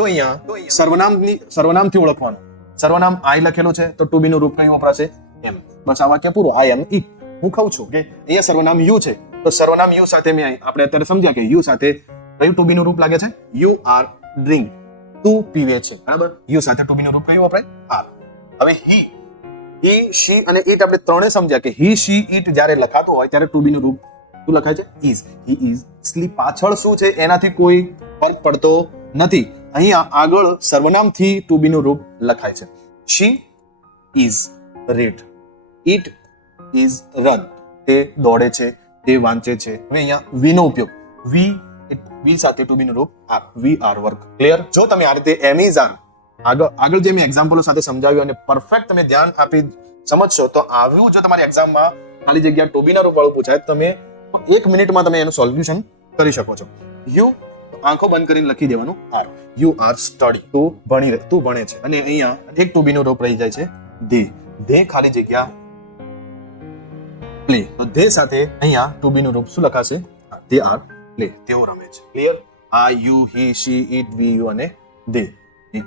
તો અહીંયા સર્વનામથી ઓળખવાનું. સર્વનામ આઈ લખેલું છે તો ટુ બી નું રૂપ કયું વપરાશે? એમ. બસ આ વાક્ય પૂરું. આઈ એમ ઈટ. હું ખાઉં છું. કે અહીંયા સર્વનામ યુ છે તો સર્વનામ યુ સાથે આપણે અત્યારે સમજ્યા કે યુ સાથે કયું ટુ બી નું રૂપ લાગે છે? You are drink. તું પીવે છે. બરાબર. યુ સાથે ટુ બી નું રૂપ કયું વપરાય? આર. હવે હી, શી અને ઈટ આપણે ત્રણે સમજ્યા કે હી, શી, ઈટ જ્યારે લખાતું હોય ત્યારે ટુ બી નું રૂપ શું લખાય છે? ઇઝ. He is sleep. પાછળ શું છે એનાથી કોઈ ફરક પડતો નથી. અહીંયા આગળ સર્વનામથી ટુ બી નું રૂપ લખાય છે. She is read. It is run. તે દોડે છે, તે વાંચે છે. હવે અહીંયા વી નો ઉપયોગ. વી સાથે ટુ બી નું રૂપ are. We are work. Clear? જો તમે આ રીતે એમ ઇઝ આર આગળ જે મેં એક્ઝામ્પલો સાથે સમજાવ્યું અને પરફેક્ટ તમે ધ્યાન આપી સમજશો તો આવ્યું જો તમારી એક્ઝામમાં ખાલી જગ્યા ટુ બી ના રૂપ વાળું પૂછાય તમે 1 મિનિટમાં તમે એનું સોલ્યુશન કરી શકો છો. યુ આંખો બંધ કરીને લખી દેવાનું આર. You are study. તું ભણે છે. અને અહીંયા એક ટુ બી નો રૂપ રહી જાય છે ધે. ધે ખાલી જગ્યા પ્લે. તો ધે સાથે અહીંયા ટુ બી નું રૂપ શું લખાશે? They are play. તેઓ રમે છે. ક્લિયર? આ you, he, she, it, we, you અને ધે.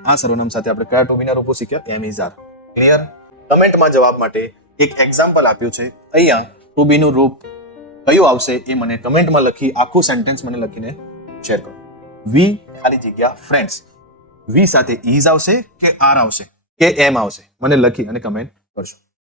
આ સર્વનામ સાથે આપણે કયા ટુ બી ના રૂપો શીખ્યા? એમ ઇઝ આર. ક્લિયર? કમેન્ટમાં જવાબ માટે એક એક્ઝામ્પલ આપ્યું છે. અહીંયા ટુ બી નું રૂપ કયું આવશે એ મને કમેન્ટમાં લખી આખું સેન્ટેન્સ મને લખીને શેર કરો. વી ખાલી જગ્યા ફ્રેન્ડ્સ. વી સાથે ઇઝ આવશે કે આર આવશે કે એમ આવશે મને લખી અને કમેન્ટ કરશો.